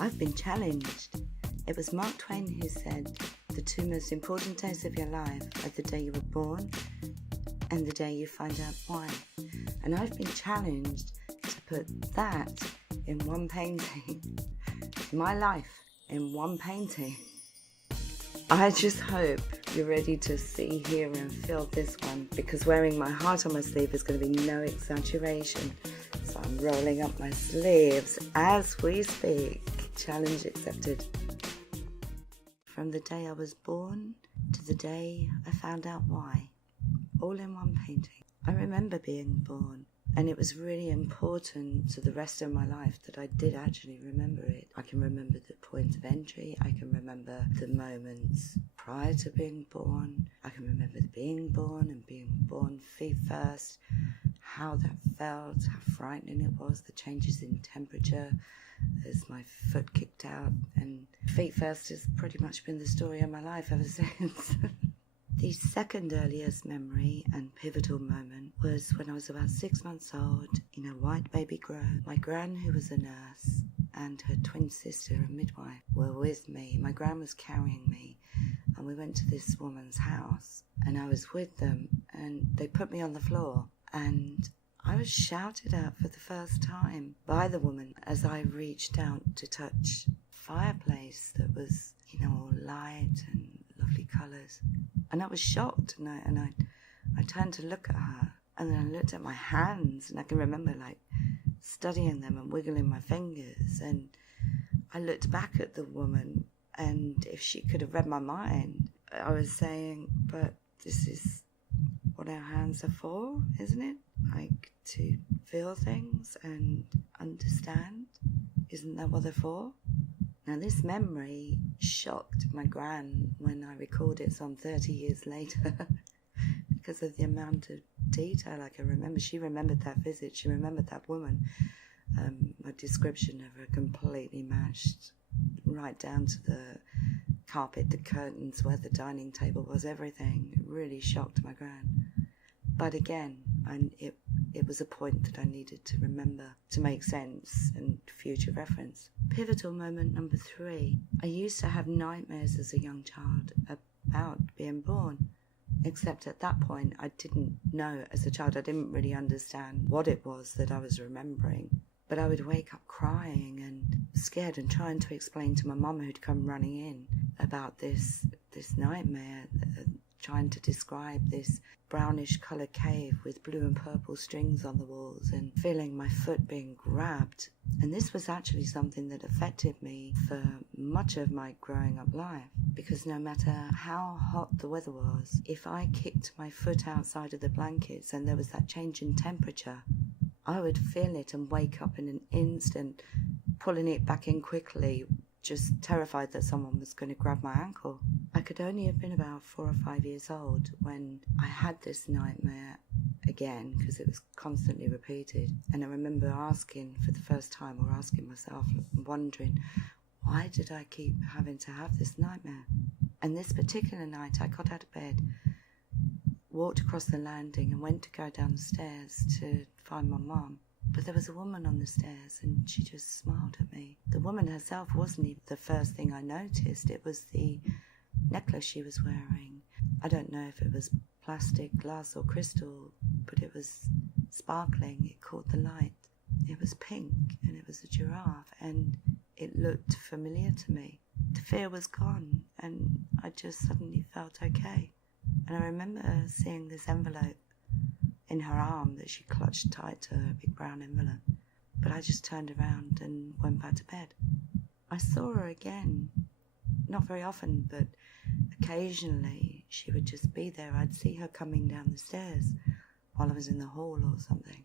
I've been challenged. It was Mark Twain who said, the two most important days of your life are the day you were born and the day you find out why. And I've been challenged to put that in one painting. My life in one painting. I just hope you're ready to see, hear and feel this one, because wearing my heart on my sleeve is going to be no exaggeration. So I'm rolling up my sleeves as we speak. Challenge accepted. From the day I was born to the day I found out why. All in one painting. I remember being born, and it was really important to the rest of my life that I did actually remember it. I can remember the point of entry. I can remember the moments prior to being born. I can remember being born and being born feet first, how that felt, how frightening it was, the changes in temperature as my foot kicked out. And feet first has pretty much been the story of my life ever since. The second earliest memory and pivotal moment was when I was about 6 months old in a white baby grow. My gran, who was a nurse, and her twin sister, a midwife, were with me. My gran was carrying me, and we went to this woman's house, and I was with them, and they put me on the floor, and I was shouted at for the first time by the woman as I reached out to touch a fireplace that was, all light and lovely colours. And I was shocked, and I turned to look at her, and then I looked at my hands, and I can remember studying them and wiggling my fingers, and I looked back at the woman, and if she could have read my mind, I was saying, but this is what our hands are for, isn't it? To feel things and understand. Isn't that what they're for? Now, this memory shocked my gran when I recalled it some 30 years later because of the amount of detail I can remember. She remembered that visit. She remembered that woman. My description of her completely matched right down to the carpet, the curtains, where the dining table was, everything. It really shocked my gran. But again, it was a point that I needed to remember to make sense and future reference. Pivotal moment number 3. I used to have nightmares as a young child about being born. Except at that point, I didn't know as a child. I didn't really understand what it was that I was remembering. But I would wake up crying and scared and trying to explain to my mum, who'd come running in, about this nightmare, trying to describe this brownish coloured cave with blue and purple strings on the walls and feeling my foot being grabbed. And this was actually something that affected me for much of my growing up life, because no matter how hot the weather was, if I kicked my foot outside of the blankets and there was that change in temperature, I would feel it and wake up in an instant, pulling it back in quickly, just terrified that someone was going to grab my ankle. I could only have been about 4 or 5 years old when I had this nightmare again, because it was constantly repeated. And I remember asking for the first time, or asking myself, wondering, why did I keep having to have this nightmare? And this particular night, I got out of bed, walked across the landing and went to go down the stairs to find my mum. But there was a woman on the stairs, and she just smiled at me. The woman herself wasn't even the first thing I noticed. It was the necklace she was wearing. I don't know if it was plastic, glass or crystal, but it was sparkling. It caught the light. It was pink, and it was a giraffe, and it looked familiar to me. The fear was gone, and I just suddenly felt okay. And I remember seeing this envelope in her arm that she clutched tight to her big brown envelope. But I just turned around and went back to bed. I saw her again, not very often, but occasionally she would just be there. I'd see her coming down the stairs while I was in the hall or something,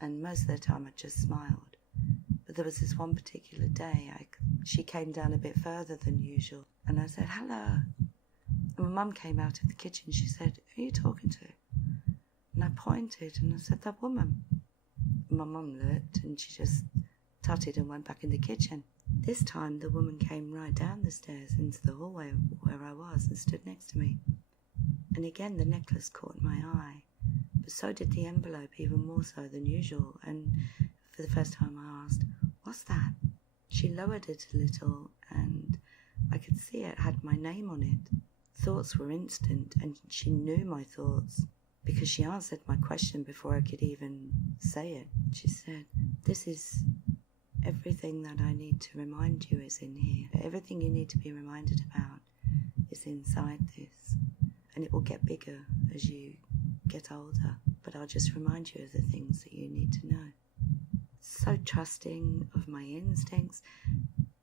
and most of the time I just smiled. But there was this one particular day, she came down a bit further than usual, and I said, hello. And my mum came out of the kitchen. She said, who are you talking to? And I pointed and I said, that woman. And my mum looked and she just tutted and went back in the kitchen. This time the woman came right down the stairs into the hallway where I was and stood next to me. And again the necklace caught my eye, but so did the envelope, even more so than usual. And for the first time I asked, what's that? She she lowered it a little, and I could see it had my name on it. Thoughts were instant, and she knew my thoughts, because she answered my question before I could even say it. She said, "This is everything that I need to remind you is in here. Everything you need to be reminded about is inside this, and it will get bigger as you get older, but I'll just remind you of the things that you need to know." So trusting of my instincts.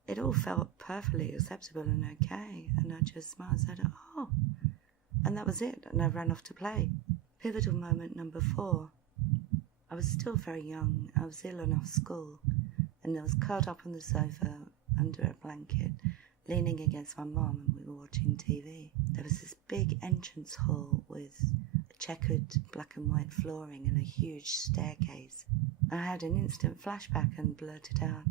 It all felt perfectly acceptable and okay, and I just smiled and said, "Oh," and that was it, and I ran off to play. Pivotal moment number 4. I was still very young. I was ill and off school, and I was curled up on the sofa under a blanket, leaning against my mum, and we were watching TV. There was this big entrance hall with a checkered black and white flooring and a huge staircase. I had an instant flashback and blurted out,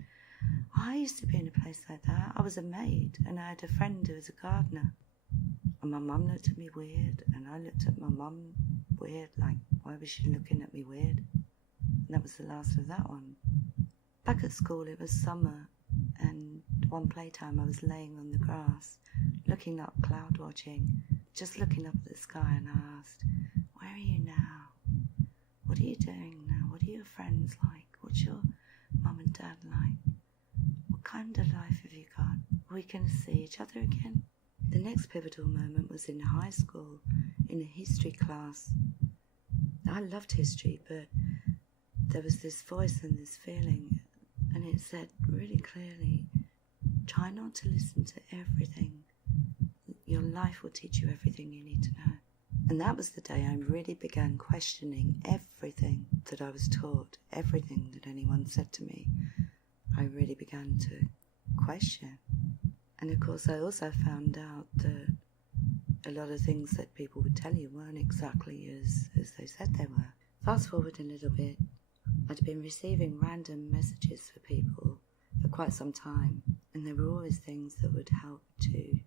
"I used to be in a place like that. I was a maid, and I had a friend who was a gardener." And my mum looked at me weird, and I looked at my mum weird, like, why was she looking at me weird? And that was the last of that one. Back at school, it was summer, and one playtime I was laying on the grass, looking up, cloud watching, just looking up at the sky, and I asked, "Where are you now? What are you doing now? What are your friends like? What's your mum and dad like? What kind of life have you got? Are we going to see each other again?" The next pivotal moment was in high school, in a history class. I loved history, but there was this voice and this feeling, and it said really clearly, "Try not to listen to everything. Your life will teach you everything you need to know." And that was the day I really began questioning everything that I was taught, everything that anyone said to me. I really began to question. And of course I also found out that a lot of things that people would tell you weren't exactly as they said they were. Fast forward a little bit, I'd been receiving random messages for people for quite some time, and they were always things that would help to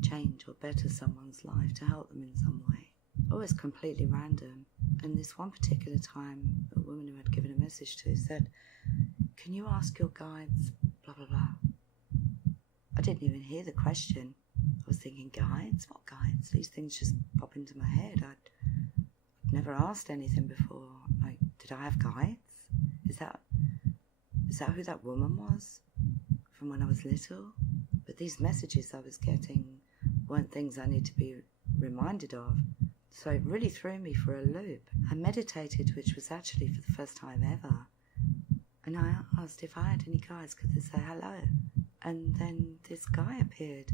change or better someone's life, to help them in some way. Always completely random. And this one particular time, a woman who I'd given a message to said, "Can you ask your guides, blah, blah, blah." I didn't even hear the question. I was thinking, guides? What guides? These things just pop into my head. I'd never asked anything before. Like, did I have guides? Is that who that woman was from when I was little? But these messages I was getting weren't things I need to be reminded of. So it really threw me for a loop. I meditated, which was actually for the first time ever. And I asked if I had any guides, could they say hello? And then this guy appeared.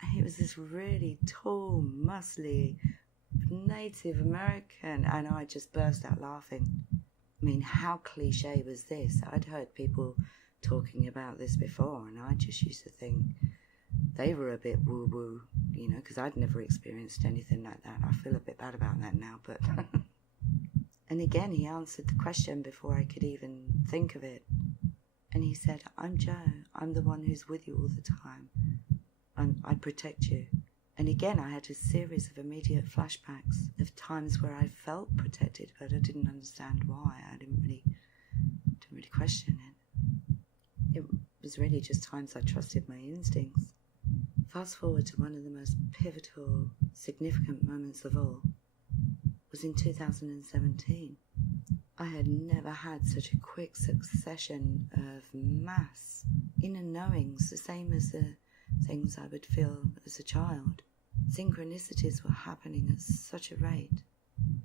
And he was this really tall, muscly, Native American. And I just burst out laughing. I mean, how cliche was this? I'd heard people talking about this before, and I just used to think they were a bit woo-woo, you know, because I'd never experienced anything like that. I feel a bit bad about that now, but... And again, he answered the question before I could even think of it. And he said, "I'm Joe. I'm the one who's with you all the time. I protect you." And again, I had a series of immediate flashbacks of times where I felt protected, but I didn't understand why. I didn't really question it. It was really just times I trusted my instincts. Fast forward to one of the most pivotal, significant moments of all was in 2017. I had never had such a quick succession of mass inner knowings, the same as the things I would feel as a child. Synchronicities were happening at such a rate.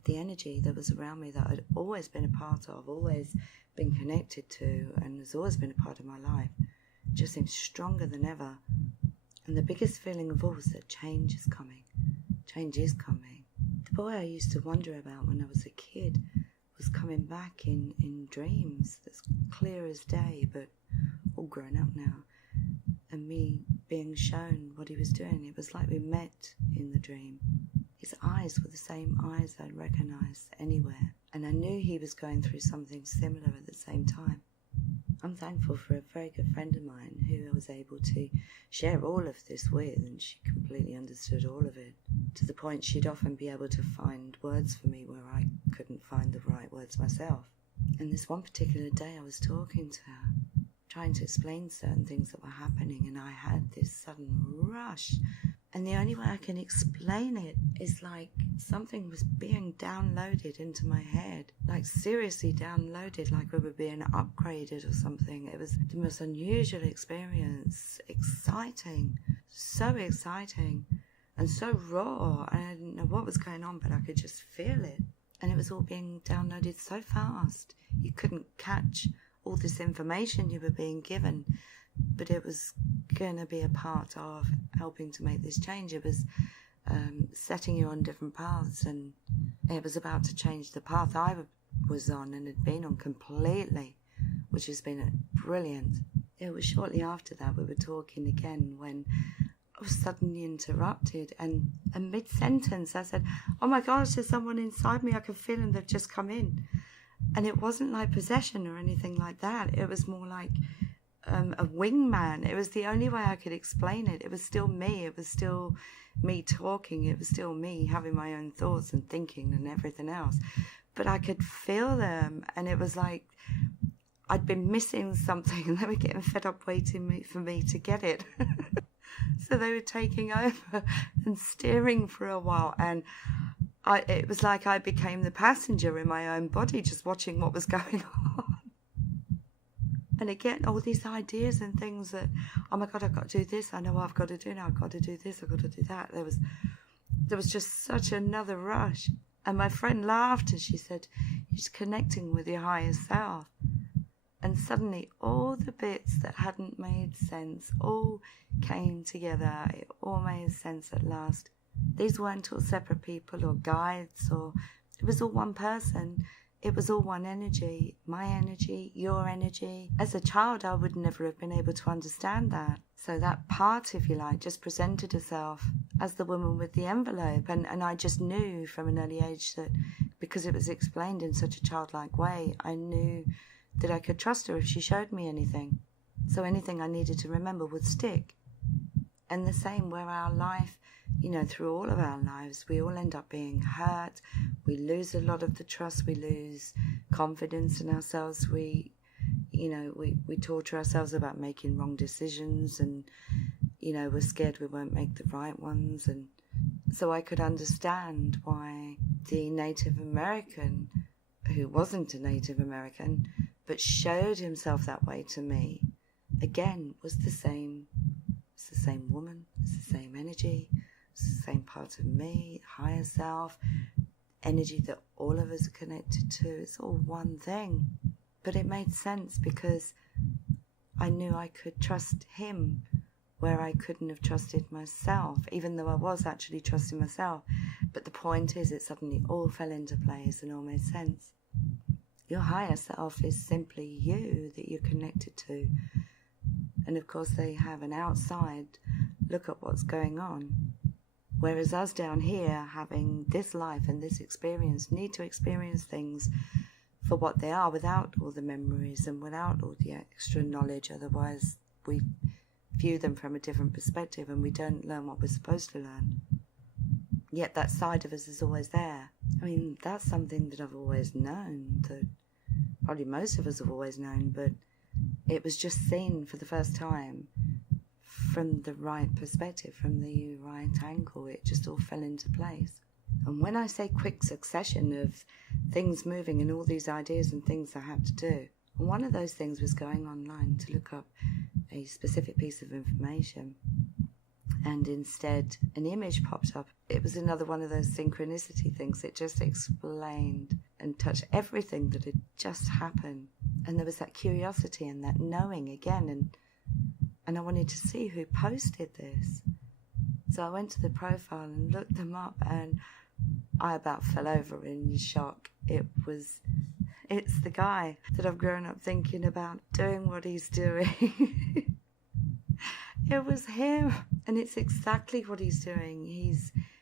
The energy that was around me that I'd always been a part of, always been connected to, and has always been a part of my life, just seemed stronger than ever. And the biggest feeling of all was that change is coming. Change is coming. The boy I used to wonder about when I was a kid was coming back in dreams, as clear as day, but all grown up now. And me being shown what he was doing, it was like we met in the dream. His eyes were the same eyes I'd recognise anywhere, and I knew he was going through something similar at the same time. I'm thankful for a very good friend of mine who I was able to share all of this with, and she completely understood all of it, to the point she'd often be able to find words for me where I couldn't find the right words myself. And this one particular day I was talking to her, trying to explain certain things that were happening, and I had this sudden rush. And the only way I can explain it is like something was being downloaded into my head, like seriously downloaded, like we were being upgraded or something. It was the most unusual experience, exciting, so exciting and so raw. I didn't know what was going on, but I could just feel it. And it was all being downloaded so fast. You couldn't catch all this information you were being given. But it was going to be a part of helping to make this change. It was setting you on different paths, and it was about to change the path I was on and had been on completely, which has been brilliant. It was shortly after that we were talking again when I was suddenly interrupted, and mid-sentence I said, "Oh my gosh, there's someone inside me. I can feel them. They've just come in." And it wasn't like possession or anything like that. It was more like a wingman. It was the only way I could explain it. It was still me. It was still me talking. It was still me having my own thoughts and thinking and everything else. But I could feel them, and it was like I'd been missing something, and they were getting fed up waiting for me to get it. So they were taking over and steering for a while, and it was like I became the passenger in my own body, just watching what was going on. And again, all these ideas and things that, oh my God, I've got to do this. I know what I've got to do now. I've got to do this. I've got to do that. There was just such another rush. And my friend laughed and she said, "You're just connecting with your higher self." And suddenly all the bits that hadn't made sense all came together. It all made sense at last. These weren't all separate people or guides, or it was all one person. It was all one energy, my energy, your energy. As a child, I would never have been able to understand that. So that part, if you like, just presented herself as the woman with the envelope. And I just knew from an early age that because it was explained in such a childlike way, I knew that I could trust her if she showed me anything. So anything I needed to remember would stick. And the same where our life, through all of our lives, we all end up being hurt. We lose a lot of the trust. We lose confidence in ourselves. We torture ourselves about making wrong decisions, and, we're scared we won't make the right ones. And so I could understand why the Native American, who wasn't a Native American, but showed himself that way to me, again, was the same. It's the same woman. It's the same energy. It's the same part of me, higher self, energy that all of us are connected to. It's all one thing. But it made sense because I knew I could trust him where I couldn't have trusted myself, even though I was actually trusting myself. But the point is, it suddenly all fell into place and all made sense. Your higher self is simply you that you're connected to. And of course they have an outside look at what's going on. Whereas us down here, having this life and this experience, need to experience things for what they are without all the memories and without all the extra knowledge. Otherwise, we view them from a different perspective and we don't learn what we're supposed to learn. Yet that side of us is always there. I mean, that's something that I've always known, that probably most of us have always known, but it was just seen for the first time from the right perspective, from the right angle. It just all fell into place. And when I say quick succession of things moving and all these ideas and things I had to do, and one of those things was going online to look up a specific piece of information, and instead an image popped up. It was another one of those synchronicity things. It just explained and touched everything that had just happened. And there was that curiosity and that knowing again, and I wanted to see who posted this. So I went to the profile and looked them up, and I about fell over in shock. It's the guy that I've grown up thinking about doing what he's doing. It was him, and it's exactly what he's doing.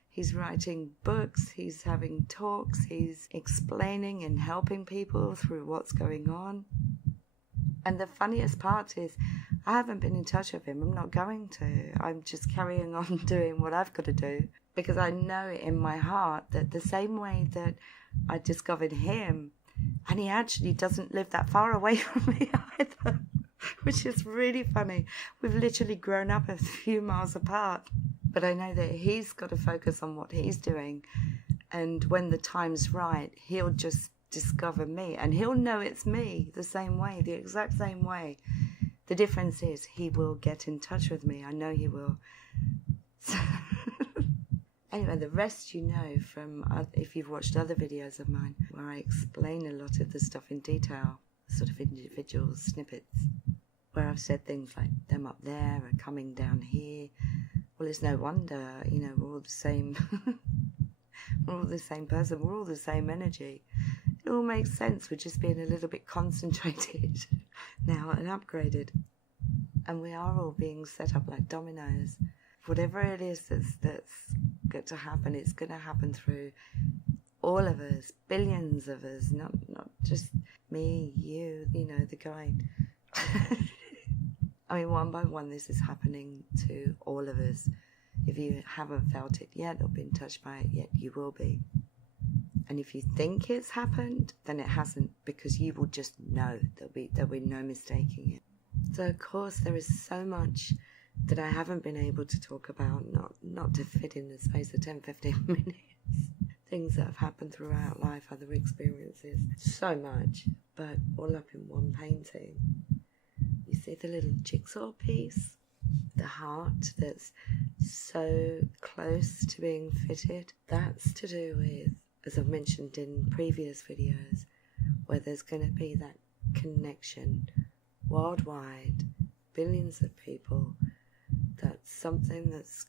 He's writing books, he's having talks, he's explaining and helping people through what's going on. And the funniest part is, I haven't been in touch with him. I'm not going to. I'm just carrying on doing what I've got to do, because I know in my heart that the same way that I discovered him, and he actually doesn't live that far away from me either. which is really funny. We've literally grown up a few miles apart, but I know that he's got to focus on what he's doing, and when the time's right, he'll just discover me, and he'll know it's me the same way, the exact same way. The difference is he will get in touch with me. I know he will. Anyway, the rest you know from if you've watched other videos of mine where I explain a lot of the stuff in detail, sort of individual snippets, where I've said things like, them up there are coming down here. Well, it's no wonder, you know, we're all the same. We're all the same person. We're all the same energy. It all makes sense. We're just being a little bit concentrated now and upgraded. And we are all being set up like dominoes. Whatever it is that's got to happen, it's going to happen through all of us, billions of us, not just me, you know, the guy. I mean, one by one, this is happening to all of us. If you haven't felt it yet or been touched by it yet, you will be. And if you think it's happened, then it hasn't, because you will just know. There'll be no mistaking it. So, of course, there is so much that I haven't been able to talk about, not to fit in the space of 10-15 minutes. Things that have happened throughout life, other experiences, so much, but all up in one painting. You see the little jigsaw piece? The heart that's so close to being fitted? That's to do with, as I've mentioned in previous videos, where there's going to be that connection worldwide, billions of people. That's something that's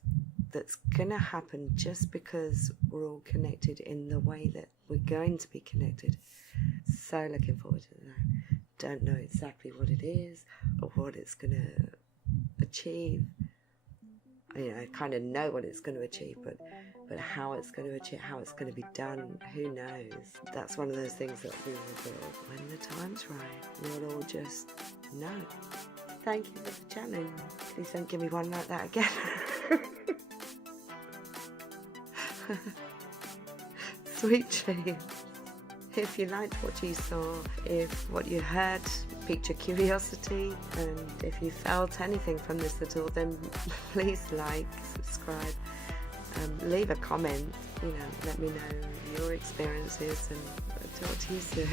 going to happen just because we're all connected in the way that we're going to be connected. So looking forward to that. Don't know exactly what it is or what it's going to achieve. I kind of know what it's going to achieve, but how it's going to achieve, how it's going to be done, who knows? That's one of those things that we will do when the time's right. We'll all just know. Thank you for chatting. Please don't give me one like that again. Sweet dreams. If you liked what you saw, if what you heard piqued your curiosity, and if you felt anything from this at all, then please like, subscribe, leave a comment, let me know your experiences, and I'll talk to you soon.